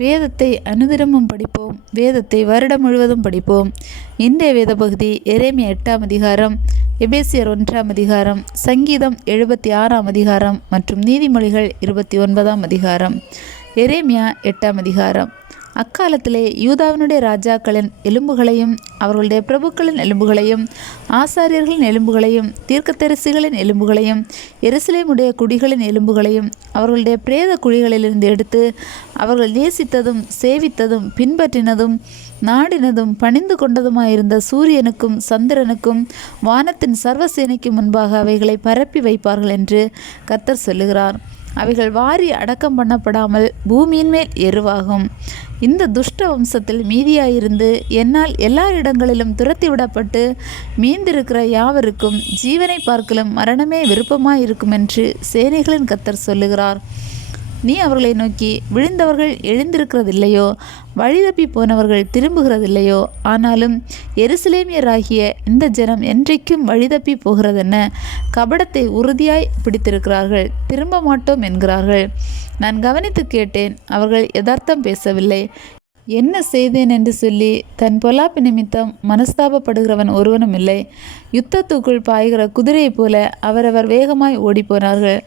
வேதத்தை அனுதினமும் படிப்போம். வேதத்தை வருடம் முழுவதும் படிப்போம். இன்றைய வேத பகுதி எரேமியா 8ஆம் அதிகாரம், எபேசியர் 1ஆம் அதிகாரம், சங்கீதம் 76ஆம் அதிகாரம் மற்றும் நீதிமொழிகள் 29ஆம் அதிகாரம். எரேமியா 8ஆம் அதிகாரம். அக்காலத்திலே யூதாவினுடைய ராஜாக்களின் எலும்புகளையும் அவர்களுடைய பிரபுக்களின் எலும்புகளையும் ஆசாரியர்களின் எலும்புகளையும் தீர்க்கதரிசிகளின் எலும்புகளையும் எருசலேமுடைய குடிகளின் எலும்புகளையும் அவர்களுடைய பிரேத குழிகளிலிருந்து எடுத்து அவர்கள் நேசித்ததும் சேவித்ததும் பின்பற்றினதும் நாடினதும் பணிந்து கொண்டதுமாயிருந்த சூரியனுக்கும் சந்திரனுக்கும் வானத்தின் சர்வசேனைக்கு முன்பாக அவைகளை பரப்பி வைப்பார்கள் என்று கர்த்தர் சொல்லுகிறார். அவைகள் வாரி அடக்கம் பண்ணப்படாமல் பூமியின் மேல் எருவாகும். இந்த துஷ்ட வம்சத்தில் மீதியாயிருந்து என்னால் எல்லா இடங்களிலும் துரத்தி விடப்பட்டு மீந்திருக்கிற யாவருக்கும் ஜீவனை பார்க்கலும் மரணமே விருப்பமாயிருக்கும் என்று சேனைகளின் கர்த்தர் சொல்லுகிறார். நீ அவர்களை நோக்கி, விழுந்தவர்கள் எழுந்திருக்கிறதில்லையோ, வழிதப்பி போனவர்கள் திரும்புகிறதில்லையோ, ஆனாலும் எருசலேமியராகிய இந்த ஜனம் என்றைக்கும் வழிதப்பி போகிறதென்ன? கபடத்தை உறுதியாய் பிடித்திருக்கிறார்கள், திரும்ப மாட்டோம் என்கிறார்கள். நான் கவனித்து கேட்டேன், அவர்கள் யதார்த்தம் பேசவில்லை. என்ன செய்தேன் என்று சொல்லி தன் பொல்லாப்பு நிமித்தம் மனஸ்தாபப்படுகிறவன் ஒருவனும் இல்லை. யுத்தத்துக்குள் பாய்கிற குதிரையைப் போல அவரவர் வேகமாய் ஓடிப்போனார்கள்.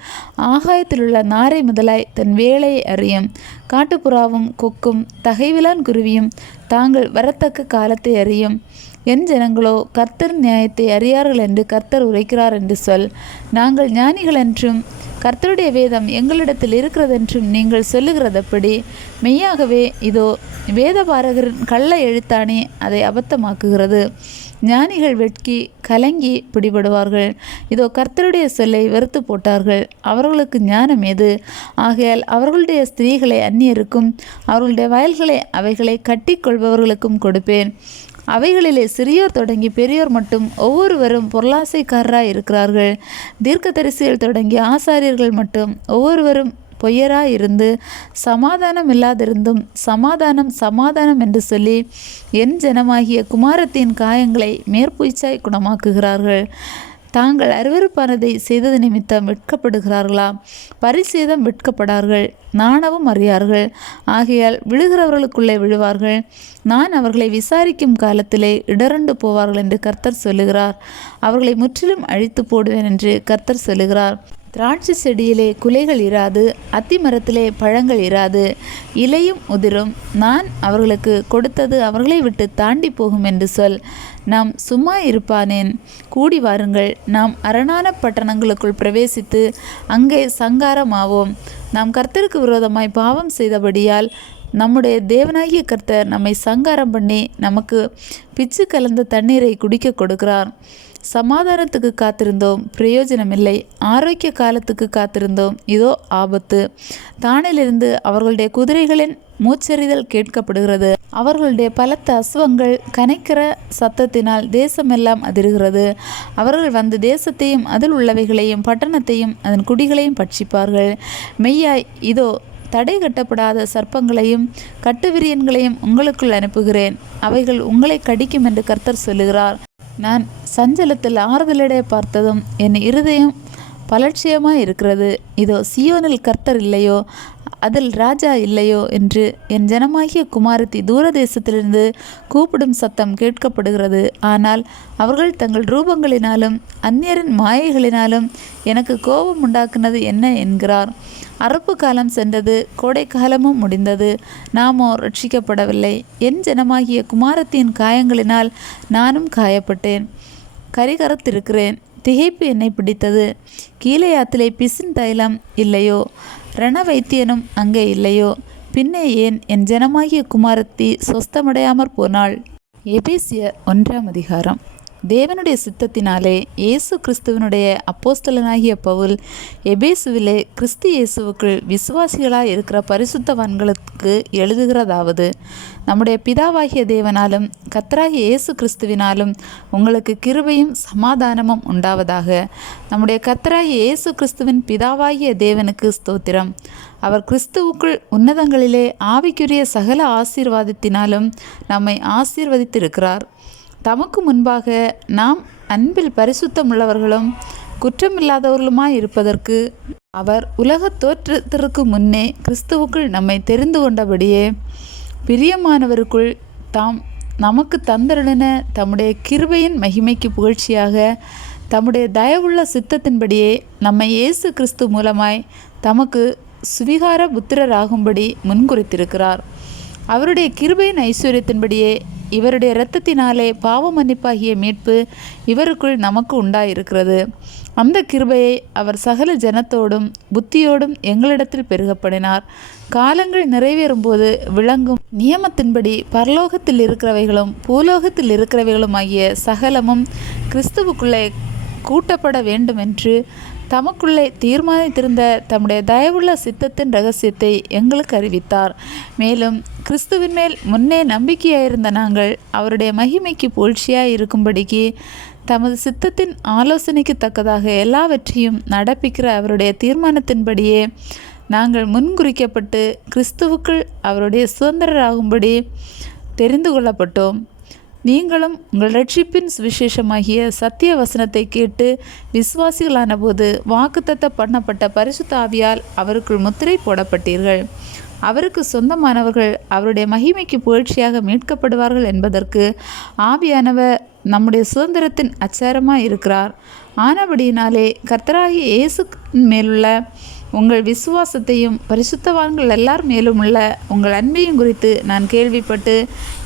ஆகாயத்திலுள்ள நாரை முதலாய் தன் வேலையை அறியும். காட்டுப்புறாவும் கொக்கும் தகைவிலான் குருவியும் தாங்கள் வரத்தக்க காலத்தை அறியும். என் ஜனங்களோ கர்த்தர் நியாயத்தை அறியார்கள் என்று கர்த்தர் உரைக்கிறார் என்று சொல். நாங்கள் ஞானிகள் என்றும் கர்த்தருடைய வேதம் எங்களிடத்தில் இருக்கிறதென்றும் நீங்கள் சொல்லுகிறதப்படி மெய்யாகவே இதோ வேதபாரகரின் கள்ள எழுத்தானே அதை அபத்தமாக்குகிறது. ஞானிகள் வெட்கி கலங்கி பிடிபடுவார்கள். இதோ கர்த்தருடைய சொல்லை வெறுத்து போட்டார்கள். அவர்களுக்கு ஞானம் ஏது? ஆகையால் அவர்களுடைய ஸ்திரீகளை அந்நியருக்கும் அவர்களுடைய வயல்களை அவைகளை கட்டி கொள்பவர்களுக்கும் கொடுப்பேன். அவைகளிலே சிறியோர் தொடங்கி பெரியோர் மட்டும் ஒவ்வொருவரும் பொருளாசைக்காரராய் இருக்கிறார்கள். தீர்க்கதரிசிகள் தொடங்கி ஆசாரியர்கள் மட்டும் ஒவ்வொருவரும் பொய்யராயிருந்து சமாதானம் இல்லாதிருந்தும் சமாதானம் சமாதானம் என்று சொல்லி என் ஜனமாகிய குமாரத்தின் காயங்களை மேற்பூச்சாய் குணமாக்குகிறார்கள். தாங்கள் அருவருப்பானதை செய்தது நிமித்தம் வெட்கப்படுகிறார்களா? பரிசேதம் வெட்கப்படார்கள், நாணவும் அறியார்கள். ஆகையால் விழுகிறவர்களுக்குள்ளே விழுவார்கள். நான் அவர்களை விசாரிக்கும் காலத்திலே இடரண்டு போவார்கள் என்று கர்த்தர் சொல்லுகிறார். அவர்களை முற்றிலும் அழித்து போடுவேன் என்று கர்த்தர் சொல்லுகிறார். திராட்சை செடியிலே குலைகள் இராது, அத்தி மரத்திலே பழங்கள் இராது, இலையும் உதிரும். நான் அவர்களுக்கு கொடுத்தது அவர்களை விட்டு தாண்டி போகும் என்று சொல். நாம் சும்மா இருப்பானேன்? கூடி வாருங்கள், நாம் அரணான பட்டணங்களுக்குள் பிரவேசித்து அங்கே சங்காரமாவோம். நாம் கர்த்தருக்கு விரோதமாய் பாவம் செய்தபடியால் நம்முடைய தேவனாகிய கர்த்தர் நம்மை சங்காரம் பண்ணி நமக்கு பிச்சு கலந்த தண்ணீரை குடிக்க கொடுக்கிறார். சமாதானத்துக்கு காத்திருந்தோம், பிரயோஜனமில்லை. ஆரோக்கிய காலத்துக்கு காத்திருந்தோம், இதோ ஆபத்து. தானிலிருந்து அவர்களுடைய குதிரைகளின் மூச்செறிதல் கேட்கப்படுகிறது. அவர்களுடைய பலத்த அசுவங்கள் கனைக்கிற சத்தத்தினால் தேசமெல்லாம் அதிருகிறது. அவர்கள் வந்து தேசத்தையும் அதில் உள்ளவைகளையும் பட்டணத்தையும் அதன் குடிகளையும் பட்சிப்பார்கள். மெய்யாய் இதோ தடை கட்டப்படாத சர்ப்பங்களையும் கட்டுவிரியன்களையும் உங்களுக்குள் அனுப்புகிறேன். அவைகள் உங்களை கடிக்கும் என்று கர்த்தர் சொல்லுகிறார். நான் சஞ்சலத்தில் ஆறுதலிடைய பார்த்ததும் என் இருதயம் பலட்சியமாய் இருக்கிறது. இதோ சியோனில் கர்த்தர் இல்லையோ, அதில் ராஜா இல்லையோ என்று என் ஜனமாகிய குமாரத்தி தூரதேசத்திலிருந்து கூப்பிடும் சத்தம் கேட்கப்படுகிறது. ஆனால் அவர்கள் தங்கள் ரூபங்களினாலும் அந்நியரின் மாயைகளினாலும் எனக்கு கோபம் உண்டாக்குனது என்ன என்கிறார். அறுப்பு காலம் சென்றது, கோடை காலமும் முடிந்தது, நாமோ ரட்சிக்கப்படவில்லை. என் ஜனமாகிய குமாரத்தின் காயங்களினால் நானும் காயப்பட்டேன், கரிகரத்திருக்கிறேன். திகைப்பு என்னை பிடித்தது. கீலேயாத்திலே பிசின் தைலம் இல்லையோ, ரண வைத்தியனும் அங்கே இல்லையோ? பின்னே ஏன் என் ஜனமாகிய குமாரத்தி சொஸ்தமடையாமற் போனாள்? எபேசியர் 1ஆம் அதிகாரம். தேவனுடைய சித்தத்தினாலே இயேசு கிறிஸ்துவனுடைய அப்போஸ்தலனாகிய பவுல் எபேசுவிலே கிறிஸ்து இயேசுவுக்குள் விசுவாசிகளாய் இருக்கிற பரிசுத்தவான்களுக்கு எழுதுகிறதாவது: நம்முடைய பிதாவாகிய தேவனாலும் கர்த்தராகிய இயேசு கிறிஸ்துவினாலும் உங்களுக்கு கிருபையும் சமாதானமும் உண்டாவதாக. நம்முடைய கர்த்தராகிய இயேசு கிறிஸ்துவின் பிதாவாகிய தேவனுக்கு ஸ்தோத்திரம். அவர் கிறிஸ்துவுக்குள் உன்னதங்களிலே ஆவிக்குரிய சகல ஆசீர்வாதத்தினாலும் நம்மை ஆசீர்வதித்திருக்கிறார். தமக்கு முன்பாக நாம் அன்பில் பரிசுத்தமுள்ளவர்களும் குற்றமில்லாதவர்களுமாய் இருப்பதற்கு அவர் உலகத் தோற்றத்திற்கு முன்னே கிறிஸ்துவுக்குள் நம்மை தெரிந்து கொண்டபடியே பிரியமானவருக்குள் தாம் நமக்கு தந்தருளின தம்முடைய கிருபையின் மகிமைக்கு புகழ்ச்சியாக தம்முடைய தயவுள்ள சித்தத்தின்படியே நம்மை இயேசு கிறிஸ்து மூலமாய் தமக்கு சுவிகார புத்திரராகும்படி முன்குறித்திருக்கிறார். அவருடைய கிருபையின் ஐஸ்வர்யத்தின்படியே இவருடைய இரத்தத்தினாலே பாவ மன்னிப்பாகிய மீட்பு இவருக்குள் நமக்கு உண்டாயிருக்கிறது. அந்த கிருபையை அவர் சகல ஜனத்தோடும் புத்தியோடும் எங்களிடத்தில் பெருகப்படினார். காலங்கள் நிறைவேறும்போது விளங்கும் நியமத்தின்படி பரலோகத்தில் இருக்கிறவைகளும் பூலோகத்தில் இருக்கிறவைகளும் ஆகிய சகலமும் கிறிஸ்துவுக்குள்ளே கூட்டப்பட வேண்டுமென்று தமக்குள்ளே தீர்மானித்திருந்த தம்முடைய தயவுள்ள சித்தத்தின் இரகசியத்தை எங்களுக்கு அறிவித்தார். மேலும் கிறிஸ்துவின் மேல் முன்னே நம்பிக்கையாயிருந்த நாங்கள் அவருடைய மகிமைக்கு புகழ்ச்சியாய் இருக்கும்படிக்கு தமது சித்தத்தின் ஆலோசனைக்கு தக்கதாக எல்லாவற்றையும் நடப்பிக்கிற அவருடைய தீர்மானத்தின்படியே நாங்கள் முன்குறிக்கப்பட்டு கிறிஸ்துவுக்குள் அவருடைய சுதந்திரராகும்படி தெரிந்து கொள்ளப்பட்டோம். நீங்களும் உங்கள் ரட்சிப்பின் சுவிசேஷமாகிய சத்திய வசனத்தை கேட்டு விசுவாசிகளான போது வாக்குத்தத்த பண்ணப்பட்ட பரிசுத்த ஆவியால் அவருக்குள் முத்திரை போடப்பட்டீர்கள். அவருக்கு சொந்தமானவர்கள் அவருடைய மகிமைக்கு புகழ்ச்சியாக மீட்கப்படுவார்கள் என்பதற்கு ஆவியானவர் நம்முடைய சுதந்திரத்தின் அச்சாரமாக இருக்கிறார். ஆனபடியினாலே கர்த்தராகிய இயேசு மேலுள்ள உங்கள் விசுவாசத்தையும் பரிசுத்தவான்கள் எல்லார் மேலும் உள்ள உங்கள் அன்பையும் குறித்து நான் கேள்விப்பட்டு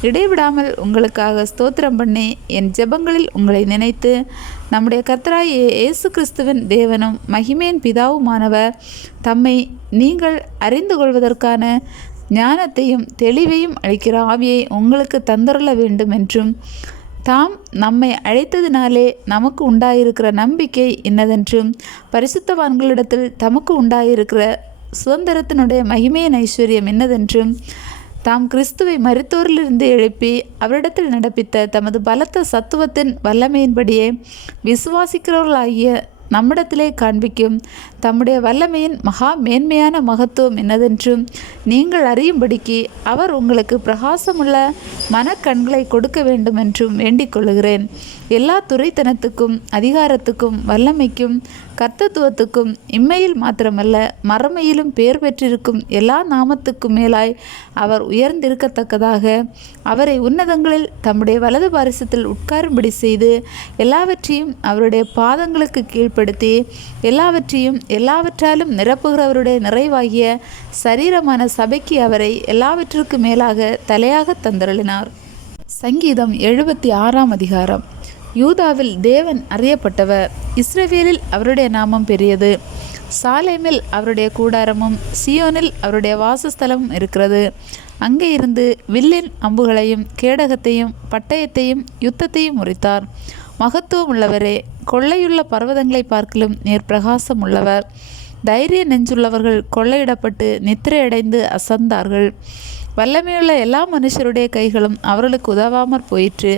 இடைவிடாமல் உங்களுக்காக ஸ்தோத்திரம் பண்ணி என் ஜெபங்களில் உங்களை நினைத்து நம்முடைய கர்த்தராகிய இயேசு கிறிஸ்துவின் தேவனும் மகிமையின் பிதாவுமானவர் தம்மை நீங்கள் அறிந்து கொள்வதற்கான ஞானத்தையும் தெளிவையும் அளிக்கிற ஆவியை உங்களுக்கு தந்தருள வேண்டும் என்றும் தாம் நம்மை அழைத்ததினாலே நமக்கு உண்டாயிருக்கிற நம்பிக்கை இன்னதென்றும் பரிசுத்தவான்களிடத்தில் தமக்கு உண்டாயிருக்கிற சுதந்திரத்தினுடைய மகிமையின் ஐஸ்வர்யம் என்னதென்றும் தாம் கிறிஸ்துவை மரித்தோரிலிருந்து எழுப்பி அவரிடத்தில் நடப்பித்த தமது பலத்த சத்துவத்தின் வல்லமையின்படியே விசுவாசிக்கிறவர்களாகிய நம்மிடத்திலே காண்பிக்கும் தம்முடைய வல்லமையின் மகா மேன்மையான மகத்துவம் என்னதென்றும் நீங்கள் அறியும்படிக்கு அவர் உங்களுக்கு பிரகாசமுள்ள மனக்கண்களை கொடுக்க வேண்டும் என்றும் வேண்டிக் கொள்ளுகிறேன். எல்லா துரைத்தனத்துக்கும் அதிகாரத்துக்கும் வல்லமைக்கும் கர்த்தத்துவத்துக்கும் இம்மையில் மாத்திரமல்ல மறுமையிலும் பேர் பெற்றிருக்கும் எல்லா நாமத்துக்கும் மேலாய் அவர் உயர்ந்திருக்கத்தக்கதாக அவரை உன்னதங்களில் தம்முடைய வலது பாரிசத்தில் உட்காரும்படி செய்து எல்லாவற்றையும் அவருடைய பாதங்களுக்கு கீழ்ப்படுத்தி எல்லாவற்றையும் எல்லாவற்றாலும் நிரப்புகிறவருடைய நிறைவாகிய சரீரமான சபைக்கு அவரை எல்லாவற்றிற்கும் மேலாக தலையாக தந்தருளினார். சங்கீதம் 76 அதிகாரம். யூதாவில் தேவன் அறியப்பட்டவர், இஸ்ரவேலில் அவருடைய நாமம் பெரியது. சாலேமில் அவருடைய கூடாரமும் சியோனில் அவருடைய வாசஸ்தலமும் இருக்கிறது. அங்கே இருந்து வில்லின் அம்புகளையும் கேடகத்தையும் பட்டயத்தையும் யுத்தத்தையும் முறித்தார். மகத்துவம் உள்ளவரே, கொள்ளையுள்ள பர்வதங்களை பார்க்கிலும் நீர் பிரகாசம் உள்ளவர். தைரிய நெஞ்சுள்ளவர்கள் கொள்ளையிடப்பட்டு நித்திரையடைந்து அசந்தார்கள். வல்லமையுள்ள எல்லா மனுஷருடைய கைகளும் அவர்களுக்கு உதவாமற் போயிற்று.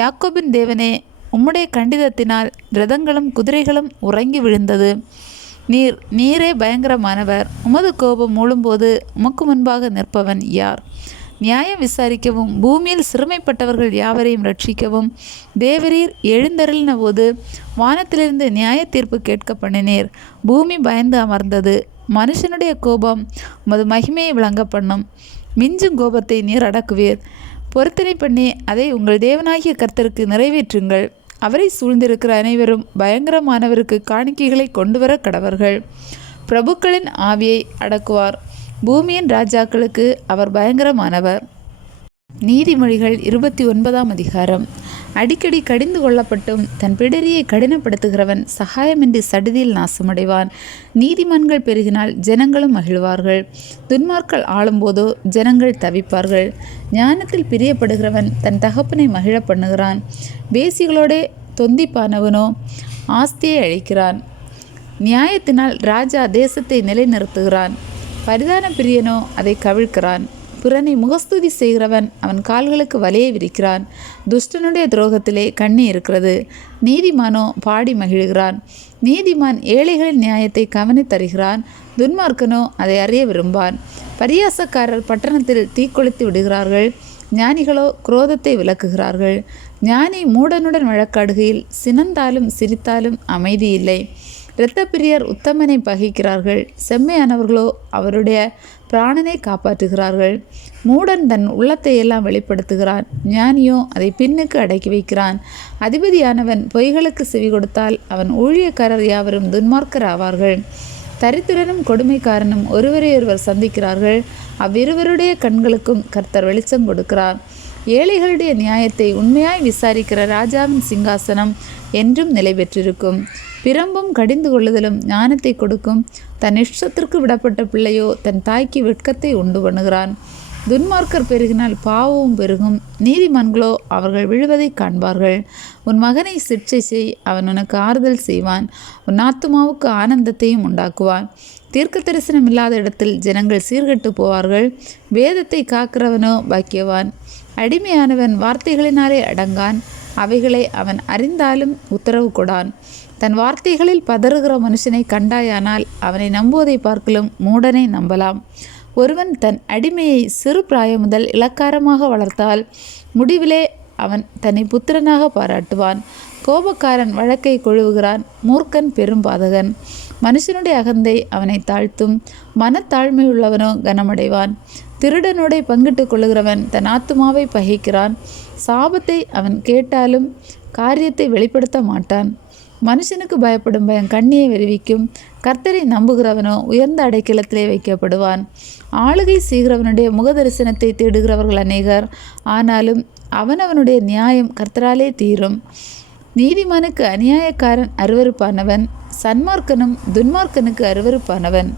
யாக்கோபின் தேவனே, உம்முடைய கண்டிதத்தினால் இரதங்களும் குதிரைகளும் உறங்கி விழுந்தது. நீரே பயங்கரமானவர். உமது கோபம் மூழும்போது உமக்கு முன்பாக நிற்பவன் யார்? நியாயம் விசாரிக்கவும் பூமியில் சிறுமைப்பட்டவர்கள் யாவரையும் ரட்சிக்கவும் தேவரீர் எழுந்தருளின போது வானத்திலிருந்து நியாய தீர்ப்பு கேட்க பண்ணினீர். பூமி பயந்து அமர்ந்தது. மனுஷனுடைய கோபம் உமது மகிமையை விளங்க பண்ணும். மிஞ்சும் கோபத்தை நீர் அடக்குவீர். பொருத்தனை பண்ணி அதை உங்கள் தேவனாகிய கர்த்தருக்கு நிறைவேற்றுங்கள். அவரை சூழ்ந்திருக்கிற அனைவரும் பயங்கரமானவருக்கு காணிக்கைகளை கொண்டு வர கடவர்கள். பிரபுக்களின் ஆவியை அடக்குவார். பூமியின் ராஜாக்களுக்கு அவர் பயங்கரமானவர். நீதிமொழிகள் 29 அதிகாரம். அடிக்கடி கடிந்து கொள்ளப்பட்டும் தன் பிடரியை கடினப்படுத்துகிறவன் சகாயமின்றி சடுதியில் நாசமடைவான். நீதிமான்கள் பெருகினால் ஜனங்களும் மகிழ்வார்கள். துன்மார்கள் ஆளும்போதோ ஜனங்கள் தவிப்பார்கள். ஞானத்தில் பிரியப்படுகிறவன் தன் தகப்பனை மகிழ பண்ணுகிறான். வேசிகளோடே தொந்திப்பானவனோ ஆஸ்தியை அழிக்கிறான். நியாயத்தினால் ராஜா தேசத்தை நிலைநிறுத்துகிறான். பரிதான பிரியனோ அதை கவிழ்க்கிறான். பிறனை முகஸ்துதி செய்கிறவன் அவன் கால்களுக்கு வலையை விரிக்கிறான். துஷ்டனுடைய துரோகத்திலே கண்ணி இருக்கிறது. நீதிமானோ பாடி மகிழ்கிறான். நீதிமான் ஏழைகளின் நியாயத்தை கவனித்தருகிறான். துன்மார்க்கனோ அதை அறிய விரும்பான். பரியாசக்காரர் பட்டணத்தில் தீக்கொளுத்தி விடுகிறார்கள். ஞானிகளோ குரோதத்தை விலக்குகிறார்கள். ஞானி மூடனுடன் வழக்காடுகையில் சினந்தாலும் சிரித்தாலும் அமைதி இல்லை. இரத்தப்பிரியர் உத்தமனை பகைக்கிறார்கள், செம்மையானவர்களோ அவருடைய பிராணனை காப்பாற்றுகிறார்கள். மூடன் தன் உள்ளத்தை எல்லாம் வெளிப்படுத்துகிறான், ஞானியோ அதை பின்னுக்கு அடக்கி வைக்கிறான். அதிபதியானவன் பொய்களுக்கு செவி கொடுத்தால் அவன் ஊழியக்காரர் யாவரும் துன்மார்க்கர் ஆவார்கள். தரித்திரனும் கொடுமைக்காரனும் ஒருவரையொருவர் சந்திக்கிறார்கள், அவ்விருவருடைய கண்களுக்கும் கர்த்தர் வெளிச்சம் கொடுக்கிறார். ஏழைகளுடைய நியாயத்தை உண்மையாய் விசாரிக்கிற ராஜாவின் சிங்காசனம் என்றும் நிலை பெற்றிருக்கும். பிரம்பும் கடிந்து கொள்ளுதலும் ஞானத்தை கொடுக்கும். தன் இஷ்டத்திற்கு விடப்பட்ட பிள்ளையோ தன் தாய்க்கு வெட்கத்தை உண்டு பண்ணுகிறான். துன்மார்க்கர் பெருகினால் பாவமும் பெருகும், நீதிமான்களோ அவர்கள் விழுவதை காண்பார்கள். உன் மகனை சிற்சை செய், அவன் உனக்கு ஆறுதல் செய்வான், உன் ஆத்துமாவுக்கு ஆனந்தத்தையும் உண்டாக்குவான். தீர்க்க தரிசனம் இல்லாத இடத்தில் ஜனங்கள் சீர்கெட்டு போவார்கள், வேதத்தை காக்கிறவனோ பாக்கியவான். அடிமையானவன் வார்த்தைகளினாலே அடங்கான், அவைகளை அவன் அறிந்தாலும் உத்தரவு கொடான். தன் வார்த்தைகளில் பதறுகிற மனுஷனை கண்டாயானால் அவனை நம்புவதை பார்க்கலும் மூடனை நம்பலாம். ஒருவன் தன் அடிமையை சிறு பிராயம் முதல் இளக்காரமாக வளர்த்தால் முடிவிலே அவன் தன்னை புத்திரனாக பாராட்டுவான். கோபக்காரன் வழக்கை கொழுவுகிறான், மூர்க்கன் பெரும் பாதகன். மனுஷனுடைய அகந்தை அவனை தாழ்த்தும், மனத்தாழ்மையுள்ளவனோ கனமடைவான். திருடனோடை பங்கிட்டு கொள்ளுகிறவன் தன் ஆத்துமாவை பகைக்கிறான். சாபத்தை அவன் கேட்டாலும் காரியத்தை வெளிப்படுத்த மாட்டான். மனுஷனுக்கு பயப்படும் பயம் கண்ணியை விரிவிக்கும், கர்த்தரை நம்புகிறவனோ உயர்ந்த அடைக்கலத்திலே வைக்கப்படுவான். ஆளுகை செய்கிறவனுடைய முகதரிசனத்தை தேடுகிறவர்கள் அநேகர், ஆனாலும் அவனவனுடைய நியாயம் கர்த்தராலே தீரும். நீதிமானுக்கு அநியாயக்காரன் அருவருப்பானவன், சன்மார்க்கனும் துன்மார்க்கனுக்கு அருவருப்பானவன்.